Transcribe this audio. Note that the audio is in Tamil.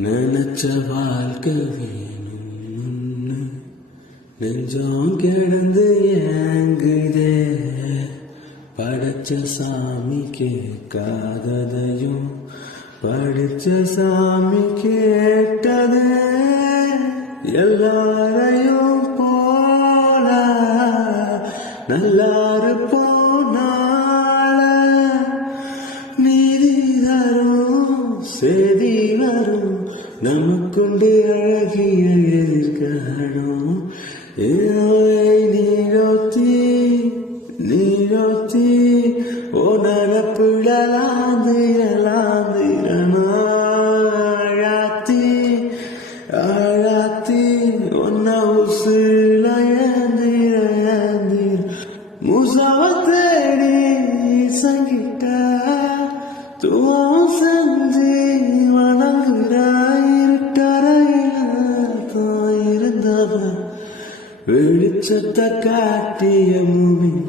நினைச்ச வாழ்க்கை வேணும்னு நெஞ்சம் கிடந்து ஏங்குதே. படைச்ச சாமி கேட்காததையும் படிச்ச சாமி கேட்டதே. எல்லாரையும் போல நல்லாருப்போம் நாள நீதி தரும் செய்தி வரும் நமக்குண்டு அழகிய எதிர்காணும். நீரோத்தி நீரோத்தி ஓ நனப்பிடலாந்து எலாந்து ஆழாத்தி ஆழாத்தி ஒன்ன உசுல ஏந்திர ஏந்திர முசாவ தேடி சங்கிட்ட துவம் செஞ்சு வணங்குறாயிருட்டறையில தான் இருந்தவன் வெளிச்சத்தை காட்டிய மூமின